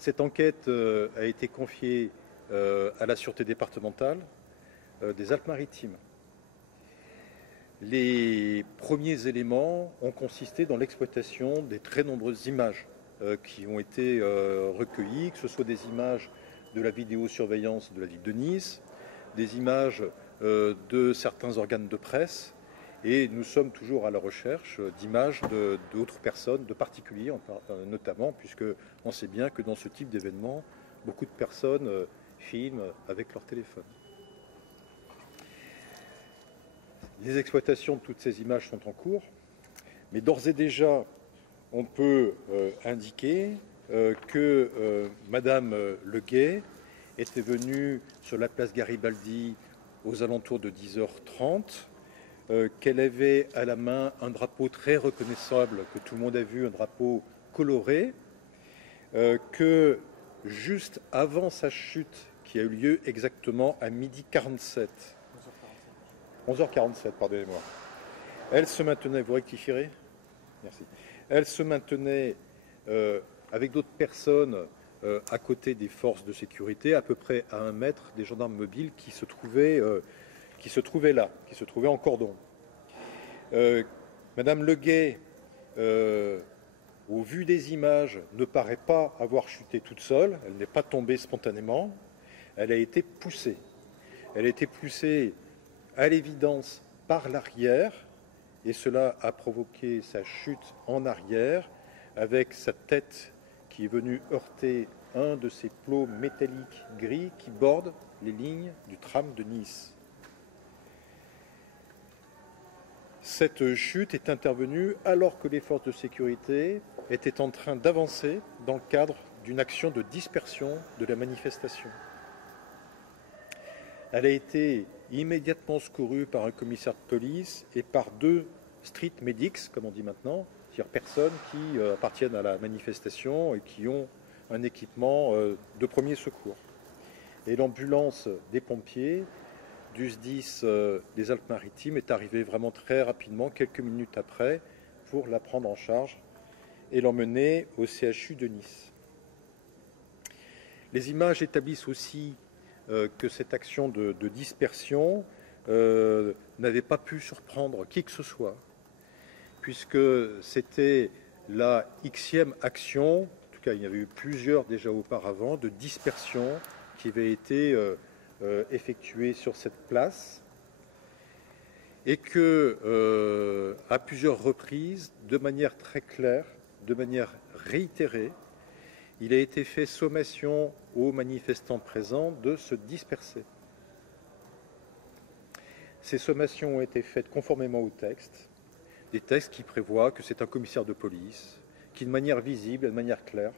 Cette enquête a été confiée à la Sûreté départementale des Alpes-Maritimes. Les premiers éléments ont consisté dans l'exploitation des très nombreuses images qui ont été recueillies, que ce soit des images de la vidéosurveillance de la ville de Nice, des images de certains organes de presse, et nous sommes toujours à la recherche d'images d'autres personnes, de particuliers notamment, puisque on sait bien que dans ce type d'événement, beaucoup de personnes filment avec leur téléphone. Les exploitations de toutes ces images sont en cours, mais d'ores et déjà, on peut indiquer que Madame Leguet était venue sur la place Garibaldi aux alentours de 10h30, qu'elle avait à la main un drapeau très reconnaissable, que tout le monde a vu, un drapeau coloré, que juste avant sa chute, qui a eu lieu exactement à 12h47, 11h47, pardonnez-moi, elle se maintenait, vous rectifierez ? Merci. Elle se maintenait avec d'autres personnes à côté des forces de sécurité, à peu près à 1 mètre des gendarmes mobiles qui se trouvaient là, qui se trouvaient en cordon. Madame Leguet, au vu des images, ne paraît pas avoir chuté toute seule, elle n'est pas tombée spontanément, elle a été poussée. Elle a été poussée à l'évidence par l'arrière, et cela a provoqué sa chute en arrière, avec sa tête qui est venue heurter un de ces plots métalliques gris qui bordent les lignes du tram de Nice. Cette chute est intervenue alors que les forces de sécurité étaient en train d'avancer dans le cadre d'une action de dispersion de la manifestation. Elle a été immédiatement secourue par un commissaire de police et par 2 street medics, comme on dit maintenant, c'est-à-dire personnes qui appartiennent à la manifestation et qui ont un équipement de premier secours. Et l'ambulance des pompiers du SDIS des Alpes-Maritimes est arrivée vraiment très rapidement, quelques minutes après, pour la prendre en charge et l'emmener au CHU de Nice. Les images établissent aussi que cette action de dispersion n'avait pas pu surprendre qui que ce soit, puisque c'était la Xème action, en tout cas il y avait eu plusieurs déjà auparavant, de dispersion qui avaient été effectuées sur cette place, et que à plusieurs reprises, de manière très claire, de manière réitérée, il a été fait sommation aux manifestants présents de se disperser. Ces sommations ont été faites conformément au texte, des textes qui prévoient que c'est un commissaire de police qui, de manière visible et de manière claire,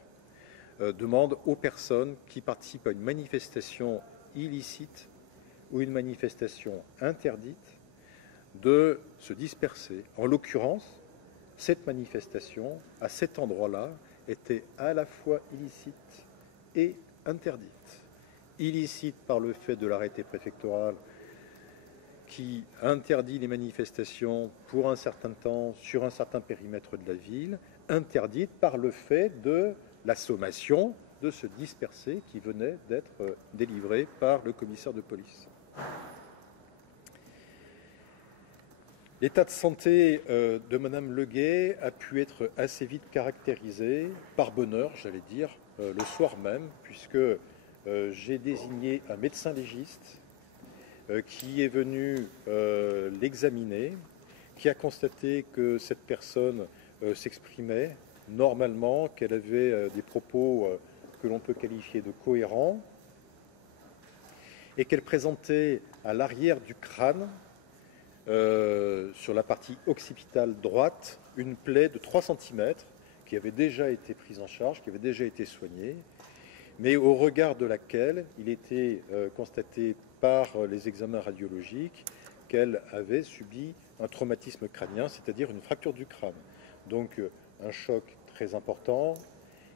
demande aux personnes qui participent à une manifestation illicite ou une manifestation interdite de se disperser. En l'occurrence, cette manifestation, à cet endroit-là, était à la fois illicite et interdite. Illicite par le fait de l'arrêté préfectoral qui interdit les manifestations pour un certain temps sur un certain périmètre de la ville, interdite par le fait de la sommation de se disperser qui venait d'être délivrée par le commissaire de police. L'état de santé de Madame Leguet a pu être assez vite caractérisé, par bonheur, j'allais dire, le soir même, puisque j'ai désigné un médecin légiste qui est venu l'examiner, qui a constaté que cette personne s'exprimait normalement, qu'elle avait des propos que l'on peut qualifier de cohérents, et qu'elle présentait à l'arrière du crâne, sur la partie occipitale droite, une plaie de 3 cm qui avait déjà été prise en charge, qui avait déjà été soignée, mais au regard de laquelle il était constaté par les examens radiologiques qu'elle avait subi un traumatisme crânien, c'est-à-dire une fracture du crâne. Donc un choc très important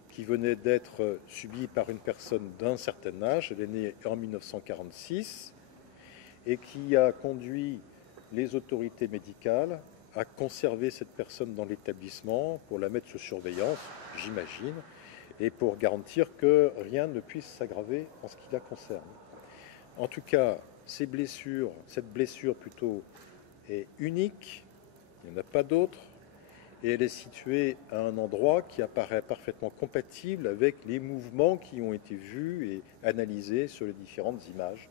qui venait d'être subi par une personne d'un certain âge, elle est née en 1946, et qui a conduit les autorités médicales à conserver cette personne dans l'établissement pour la mettre sous surveillance, j'imagine, et pour garantir que rien ne puisse s'aggraver en ce qui la concerne. En tout cas, cette blessure plutôt est unique, il n'y en a pas d'autre, et elle est située à un endroit qui apparaît parfaitement compatible avec les mouvements qui ont été vus et analysés sur les différentes images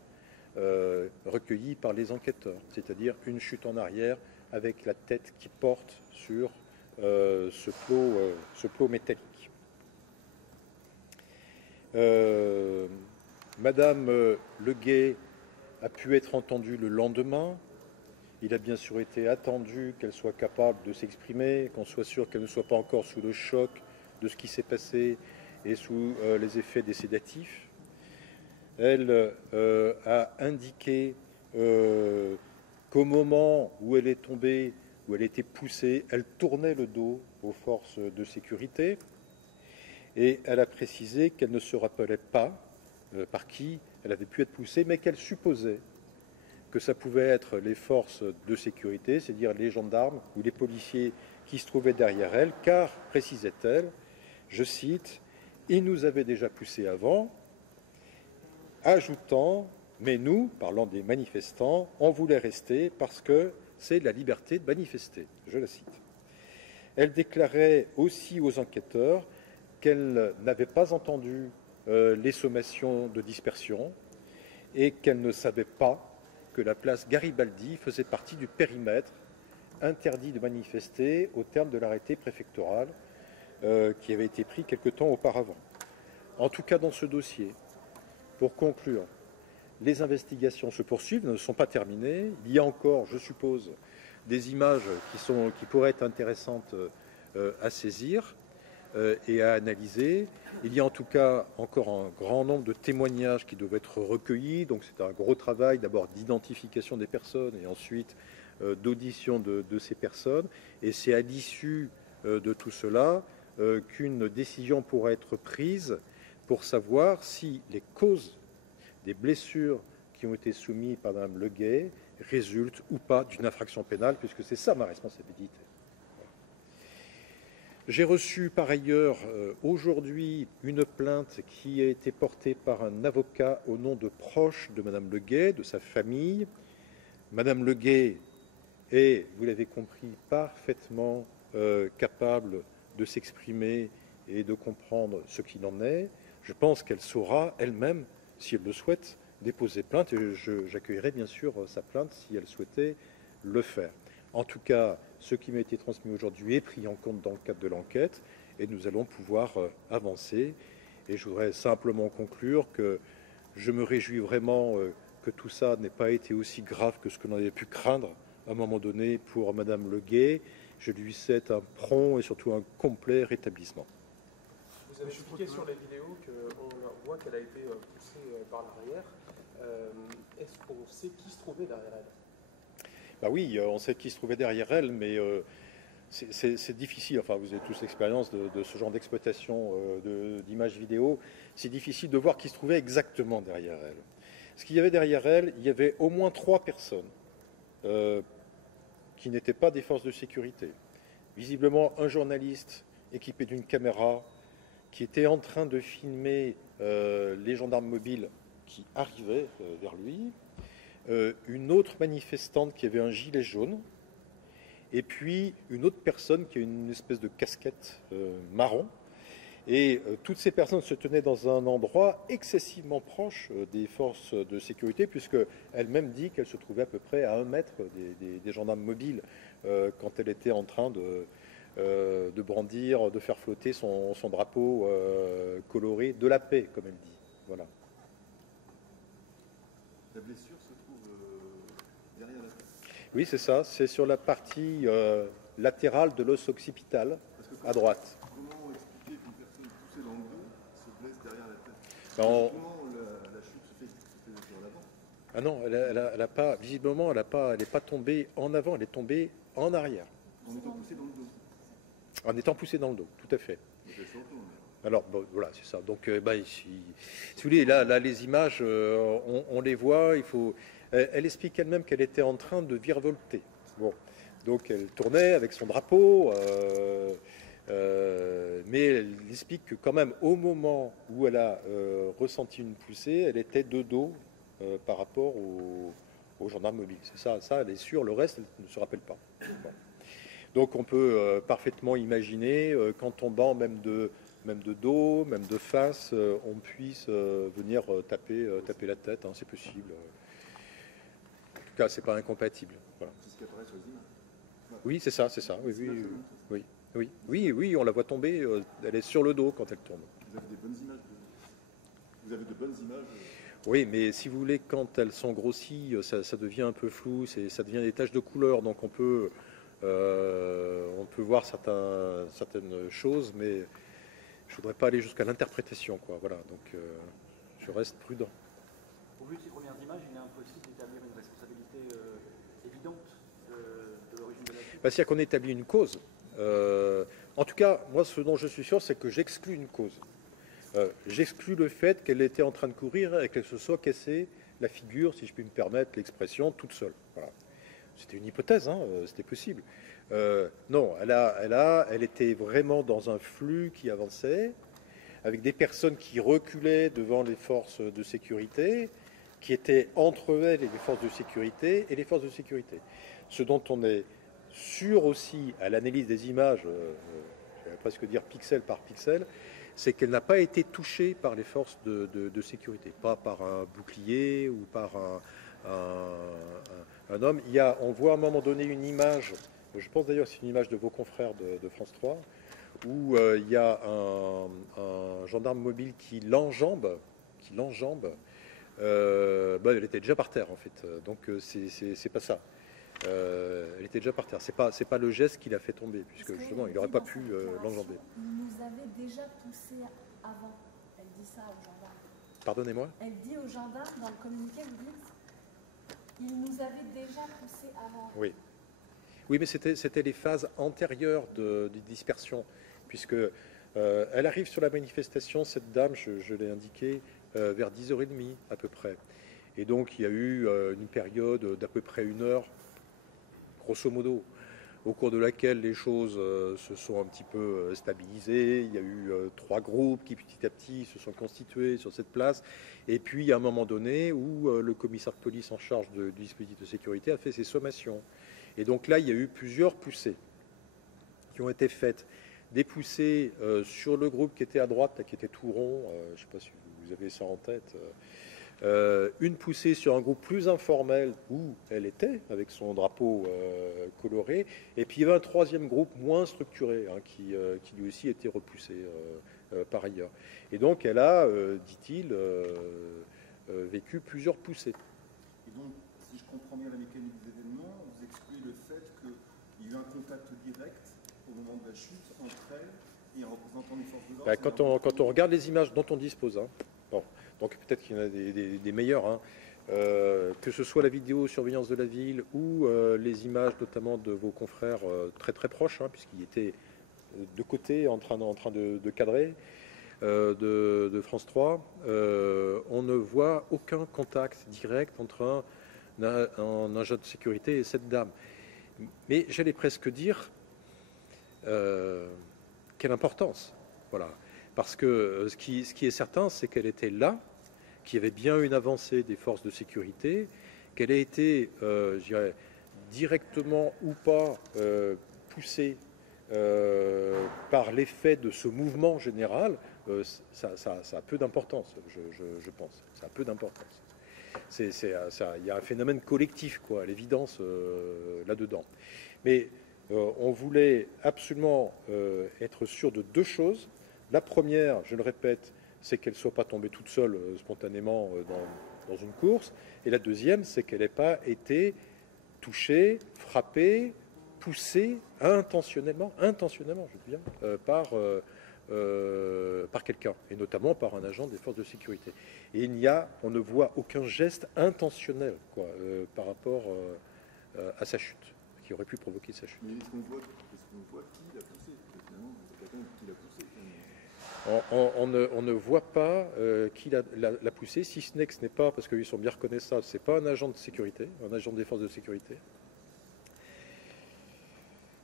recueillies par les enquêteurs, c'est-à-dire une chute en arrière avec la tête qui porte sur ce plot métallique. Madame Leguet a pu être entendue le lendemain. Il a bien sûr été attendu qu'elle soit capable de s'exprimer, qu'on soit sûr qu'elle ne soit pas encore sous le choc de ce qui s'est passé et sous les effets des sédatifs. Elle a indiqué qu'au moment où elle est tombée, où elle était poussée, elle tournait le dos aux forces de sécurité et elle a précisé qu'elle ne se rappelait pas par qui elle avait pu être poussée, mais qu'elle supposait que ça pouvait être les forces de sécurité, c'est-à-dire les gendarmes ou les policiers qui se trouvaient derrière elle, car, précisait-elle, je cite, « ils nous avaient déjà poussés avant », ajoutant « mais nous, parlant des manifestants, on voulait rester parce que c'est la liberté de manifester », je la cite. Elle déclarait aussi aux enquêteurs qu'elle n'avait pas entendu les sommations de dispersion et qu'elle ne savait pas que la place Garibaldi faisait partie du périmètre interdit de manifester au terme de l'arrêté préfectoral qui avait été pris quelque temps auparavant. En tout cas, dans ce dossier, pour conclure, les investigations se poursuivent, ne sont pas terminées. Il y a encore, je suppose, des images qui pourraient être intéressantes à saisir et à analyser. Il y a en tout cas encore un grand nombre de témoignages qui doivent être recueillis. Donc c'est un gros travail d'abord d'identification des personnes et ensuite d'audition de ces personnes. Et c'est à l'issue de tout cela qu'une décision pourra être prise pour savoir si les causes des blessures qui ont été soumises par Mme Leguet résultent ou pas d'une infraction pénale, puisque c'est ça ma responsabilité. J'ai reçu par ailleurs aujourd'hui une plainte qui a été portée par un avocat au nom de proches de Mme Leguet, de sa famille. Mme Leguet est, vous l'avez compris, parfaitement capable de s'exprimer et de comprendre ce qu'il en est. Je pense qu'elle saura elle-même, si elle le souhaite, déposer plainte et j'accueillerai bien sûr sa plainte si elle souhaitait le faire. En tout cas, ce qui m'a été transmis aujourd'hui est pris en compte dans le cadre de l'enquête et nous allons pouvoir avancer. Et je voudrais simplement conclure que je me réjouis vraiment que tout ça n'ait pas été aussi grave que ce que l'on avait pu craindre à un moment donné pour Madame Leguet. Je lui souhaite un prompt et surtout un complet rétablissement. Vous avez expliqué sur la vidéo qu'on voit qu'elle a été poussée par l'arrière. Est-ce qu'on sait qui se trouvait derrière elle ? Ben oui, on sait qui se trouvait derrière elle, mais c'est difficile. Enfin, vous avez tous l'expérience de ce genre d'exploitation d'images vidéo. C'est difficile de voir qui se trouvait exactement derrière elle. Ce qu'il y avait derrière elle, il y avait au moins 3 personnes qui n'étaient pas des forces de sécurité. Visiblement, un journaliste équipé d'une caméra qui était en train de filmer les gendarmes mobiles qui arrivaient vers lui. Une autre manifestante qui avait un gilet jaune, et puis une autre personne qui a une espèce de casquette marron. Et toutes ces personnes se tenaient dans un endroit excessivement proche des forces de sécurité, puisqu'elle-même dit qu'elle se trouvait à peu près à 1 mètre des gendarmes mobiles quand elle était en train de brandir, de faire flotter son drapeau coloré de la paix, comme elle dit. Voilà. La blessure se trouve derrière la tête. Oui, c'est ça. C'est sur la partie latérale de l'os occipital, à droite. Comment expliquer qu'une personne poussée dans le dos se blesse derrière la tête? Alors, Comment la chute se fait sur l'avant? ah non, elle a pas, visiblement, elle n'est pas tombée en avant, elle est tombée en arrière. En étant poussée dans le dos. En étant poussée dans le dos, tout à fait. Alors, bon, voilà, c'est ça. Donc, si vous voulez, là, les images, on les voit. Elle explique elle-même qu'elle était en train de virevolter. Bon, donc elle tournait avec son drapeau. Mais elle explique que quand même, au moment où elle a ressenti une poussée, elle était de dos par rapport au gendarme mobile. C'est ça, elle est sûre. Le reste, elle ne se rappelle pas. Bon. Donc on peut parfaitement imaginer qu'en tombant même de dos, même de face, on puisse venir taper la tête. Hein, c'est possible. En tout cas, c'est pas incompatible. Voilà. C'est ce qui apparaît sur les images. Oui, c'est ça. Oui, on la voit tomber. Elle est sur le dos quand elle tombe. Vous avez des bonnes images. Vous avez de bonnes images. Oui, mais si vous voulez, quand elles sont grossies, ça devient un peu flou. Ça devient des taches de couleur. Donc on peut voir certaines choses, mais je voudrais pas aller jusqu'à l'interprétation, quoi. Voilà. Donc je reste prudent. Au vu de ces premières images, il est impossible d'établir une responsabilité évidente de l'origine de la chute. C'est-à-dire qu'on établit une cause. En tout cas, moi, ce dont je suis sûr, c'est que j'exclus une cause. J'exclus le fait qu'elle était en train de courir et qu'elle se soit cassée la figure, si je puis me permettre l'expression, toute seule. Voilà. C'était une hypothèse, hein, c'était possible. Non, elle était vraiment dans un flux qui avançait, avec des personnes qui reculaient devant les forces de sécurité, qui étaient entre elles et les forces de sécurité et les forces de sécurité. Ce dont on est sûr aussi à l'analyse des images, je vais presque dire pixel par pixel, c'est qu'elle n'a pas été touchée par les forces de sécurité, pas par un bouclier ou par un homme. On voit à un moment donné une image, je pense d'ailleurs que c'est une image de vos confrères de France 3, où il y a un gendarme mobile qui l'enjambe. Elle était déjà par terre en fait, donc c'est pas ça. Elle était déjà par terre. C'est pas le geste qui l'a fait tomber, puisque justement il n'aurait pas pu l'enjamber. Il nous avait déjà poussé avant. Elle dit ça aux gendarmes. Pardonnez-moi. Elle dit aux gendarmes dans le communiqué, vous dites, il nous avait déjà poussé avant. Oui. Oui, mais c'était les phases antérieures de dispersion, puisque elle arrive sur la manifestation, cette dame, je l'ai indiqué, vers 10h30 à peu près. Et donc il y a eu une période d'à peu près 1 heure, grosso modo, au cours de laquelle les choses se sont un petit peu stabilisées. Il y a eu 3 groupes qui petit à petit se sont constitués sur cette place. Et puis il y a un moment donné où le commissaire de police en charge du dispositif de sécurité a fait ses sommations. Et donc là, il y a eu plusieurs poussées qui ont été faites. Des poussées sur le groupe qui était à droite, là, qui était tout rond, je ne sais pas si vous avez ça en tête. Une poussée sur un groupe plus informel où elle était, avec son drapeau coloré. Et puis il y avait un 3e groupe moins structuré, hein, qui lui aussi était repoussé par ailleurs. Et donc elle a, dit-il, vécu plusieurs poussées. Et donc, si je comprends bien la mécanique des événements, vous excluez le fait qu'il y a eu un contact direct au moment de la chute entre elle et un représentant des forces de l'ordre. Quand on regarde les images dont on dispose, hein, bon, donc peut-être qu'il y en a des meilleurs, hein, que ce soit la vidéosurveillance de la ville ou les images notamment de vos confrères très très proches, hein, puisqu'ils étaient de côté en train de cadrer, de France 3, on ne voit aucun contact direct entre un agent de sécurité et cette dame. Mais j'allais presque dire quelle importance, voilà. Parce que ce qui est certain, c'est qu'elle était là, qu'il y avait bien une avancée des forces de sécurité, qu'elle a été, je dirais, directement ou pas poussée par l'effet de ce mouvement général. Ça a peu d'importance, je pense. Ça a peu d'importance. Il y a un phénomène collectif, quoi, à l'évidence, là-dedans. Mais on voulait absolument être sûr de 2 choses. La première, je le répète, c'est qu'elle ne soit pas tombée toute seule spontanément dans une course. Et la deuxième, c'est qu'elle n'ait pas été touchée, frappée, poussée intentionnellement, je dis bien, par quelqu'un, et notamment par un agent des forces de sécurité. Et on ne voit aucun geste intentionnel, quoi, par rapport à sa chute, qui aurait pu provoquer sa chute. Mais est-ce qu'on voit qui l'a poussé? Finalement, qui l'a poussé? On ne voit pas qui l'a poussé, si ce n'est que ce n'est pas, parce qu'ils sont bien reconnaissables, ce n'est pas un agent de sécurité, un agent des forces de sécurité.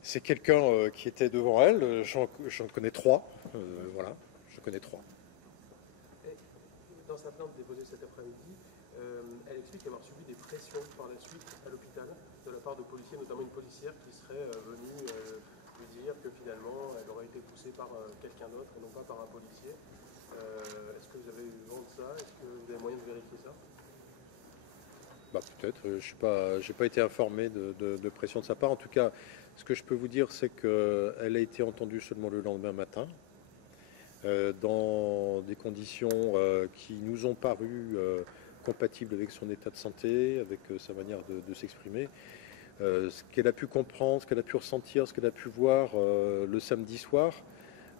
C'est quelqu'un qui était devant elle, j'en connais 3, voilà, je connais 3. Et dans sa plainte déposée cet après-midi, elle explique avoir subi des pressions par la suite à l'hôpital de la part de policiers, notamment une policière qui serait venue lui dire que finalement elle aurait été poussée par quelqu'un d'autre et non pas par un policier. Est-ce que vous avez eu vent de ça? Est-ce que vous avez moyen de vérifier ça? Bah, peut-être, je n'ai pas été informé de pression de sa part. En tout cas, ce que je peux vous dire, c'est qu'elle a été entendue seulement le lendemain matin, dans des conditions qui nous ont paru compatibles avec son état de santé, avec sa manière de s'exprimer. Ce qu'elle a pu comprendre, ce qu'elle a pu ressentir, ce qu'elle a pu voir le samedi soir,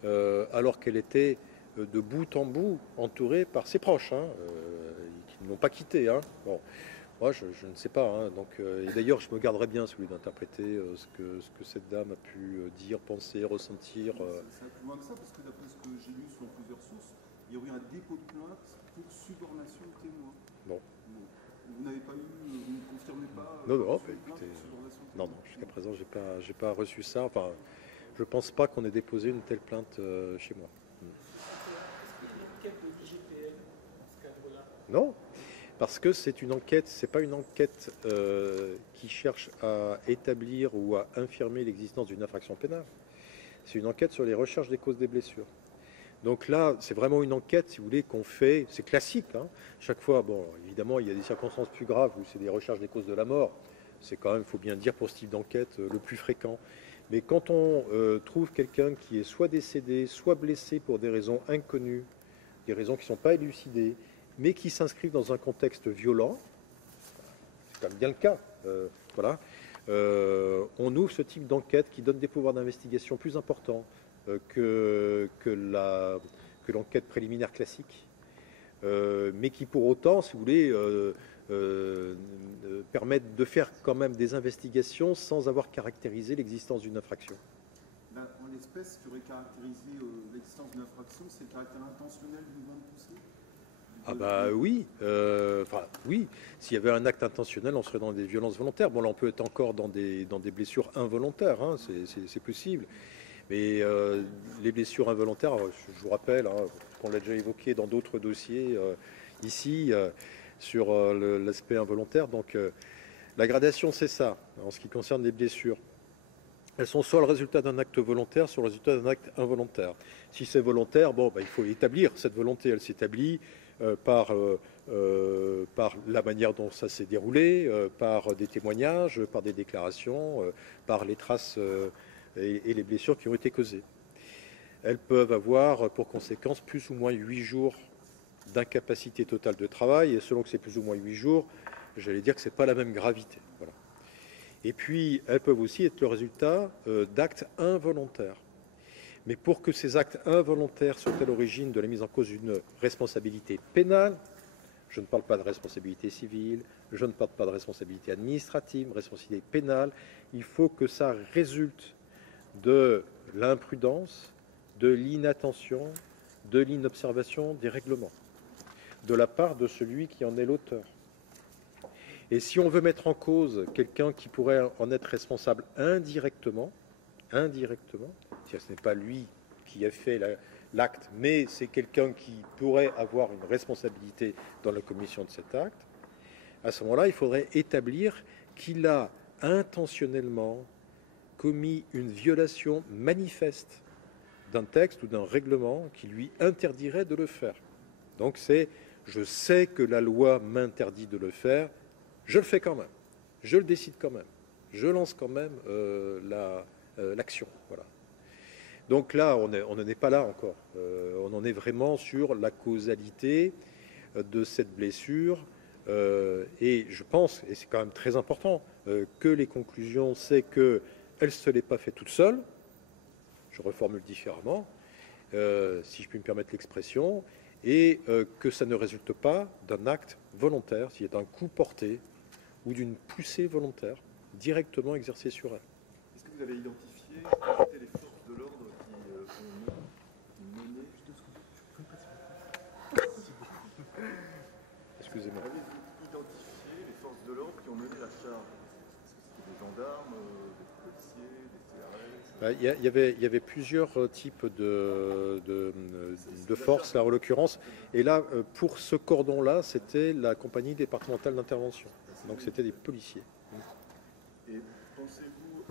alors qu'elle était de bout en bout entourée par ses proches, qui ne l'ont pas quittée. Bon. Moi, je ne sais pas. Et d'ailleurs, je me garderais bien celui d'interpréter ce que cette dame a pu dire, penser, ressentir. C'est plus loin que ça, parce que d'après ce que j'ai lu sur plusieurs sources, il y aurait un dépôt de plainte pour subornation de témoins. Bon. Vous n'avez pas eu, vous ne confirmez pas Non, écoutez, non, jusqu'à présent, j'ai pas reçu ça. Enfin, je pense pas qu'on ait déposé une telle plainte chez moi. Est-ce qu'il y a une enquête de l'IGPN dans ce cadre-là? Non. Parce que c'est une enquête, c'est pas une enquête qui cherche à établir ou à infirmer l'existence d'une infraction pénale. C'est une enquête sur les recherches des causes des blessures. Donc là, c'est vraiment une enquête, si vous voulez, qu'on fait, c'est classique. Chaque fois, bon, évidemment, il y a des circonstances plus graves où c'est des recherches des causes de la mort. C'est quand même, il faut bien dire, pour ce type d'enquête, le plus fréquent. Mais quand on trouve quelqu'un qui est soit décédé, soit blessé pour des raisons inconnues, des raisons qui ne sont pas élucidées, mais qui s'inscrivent dans un contexte violent, c'est quand même bien le cas, on ouvre ce type d'enquête qui donne des pouvoirs d'investigation plus importants que l'enquête préliminaire classique, mais qui pour autant, si vous voulez, permettent de faire quand même des investigations sans avoir caractérisé l'existence d'une infraction. En l'espèce, ce qui aurait caractérisé l'existence d'une infraction, c'est le caractère intentionnel du mouvement de poussée. Ah bah oui, oui. S'il y avait un acte intentionnel, on serait dans des violences volontaires. Bon, là, on peut être encore dans des blessures involontaires, c'est possible. Mais les blessures involontaires, je vous rappelle, qu'on l'a déjà évoqué dans d'autres dossiers ici, sur l'aspect involontaire. Donc, la gradation, c'est ça, en ce qui concerne les blessures. Elles sont soit le résultat d'un acte volontaire, soit le résultat d'un acte involontaire. Si c'est volontaire, il faut établir cette volonté. Elle s'établit par la manière dont ça s'est déroulé, par des témoignages, par des déclarations, par les traces et les blessures qui ont été causées. Elles peuvent avoir pour conséquence plus ou moins 8 jours d'incapacité totale de travail, et selon que c'est plus ou moins 8 jours, j'allais dire que ce n'est pas la même gravité. Voilà. Et puis, elles peuvent aussi être le résultat d'actes involontaires. Mais pour que ces actes involontaires soient à l'origine de la mise en cause d'une responsabilité pénale, je ne parle pas de responsabilité civile, je ne parle pas de responsabilité administrative, responsabilité pénale, il faut que ça résulte de l'imprudence, de l'inattention, de l'inobservation des règlements, de la part de celui qui en est l'auteur. Et si on veut mettre en cause quelqu'un qui pourrait en être responsable indirectement, si ce n'est pas lui qui a fait l'acte, mais c'est quelqu'un qui pourrait avoir une responsabilité dans la commission de cet acte, à ce moment-là, il faudrait établir qu'il a intentionnellement commis une violation manifeste d'un texte ou d'un règlement qui lui interdirait de le faire. Donc c'est, je sais que la loi m'interdit de le faire, je le fais quand même, je le décide quand même, je lance quand même l'action. Voilà. Donc là, on n'en est pas là encore. On en est vraiment sur la causalité de cette blessure. Et je pense, et c'est quand même très important, que les conclusions, c'est qu'elle ne se l'est pas fait toute seule. Je reformule différemment, si je puis me permettre l'expression, et que ça ne résulte pas d'un acte volontaire, s'il y a un coup porté ou d'une poussée volontaire directement exercée sur elle. Est-ce que vous avez identifié quelles étaient les forces de l'ordre qui menaient... Excusez-moi. Avez-vous identifié les forces de l'ordre qui ont mené la charge? Est-ce que c'était des gendarmes, des policiers, des CRS? Il y avait plusieurs types de forces, là, en l'occurrence. Et là, pour ce cordon-là, c'était la compagnie départementale d'intervention. Donc c'était des policiers. Et pensez-vous,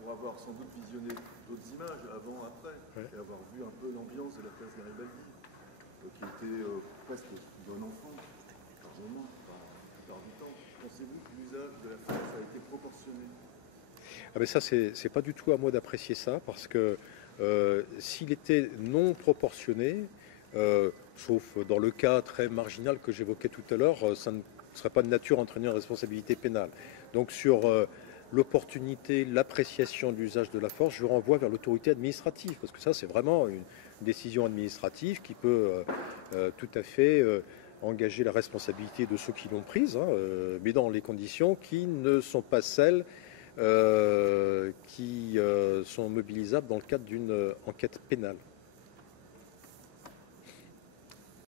pour avoir sans doute visionné d'autres images avant, après, et avoir vu un peu l'ambiance de la place Garibaldi, qui était presque d'un enfant, largement, la plupart du temps, pensez-vous que l'usage de la force a été proportionné? Ah ben ça, c'est pas du tout à moi d'apprécier ça, parce que s'il était non proportionné, sauf dans le cas très marginal que j'évoquais tout à l'heure, ça ne serait pas de nature à entraîner une responsabilité pénale. Donc sur l'opportunité, l'appréciation de l'usage de la force, je renvoie vers l'autorité administrative, parce que ça, c'est vraiment une décision administrative qui peut tout à fait engager la responsabilité de ceux qui l'ont prise, hein, mais dans les conditions qui ne sont pas celles qui sont mobilisables dans le cadre d'une enquête pénale.